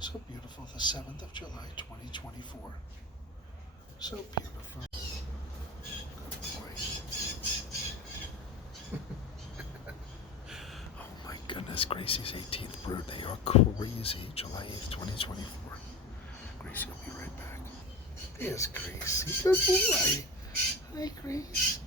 So beautiful, the 7th of July, 2024. So beautiful. Good boy. Oh my goodness, Gracie's 18th brood. They are crazy. July 8th, 2024. Gracie will be right back. There's Gracie. Good boy. Hi, Grace.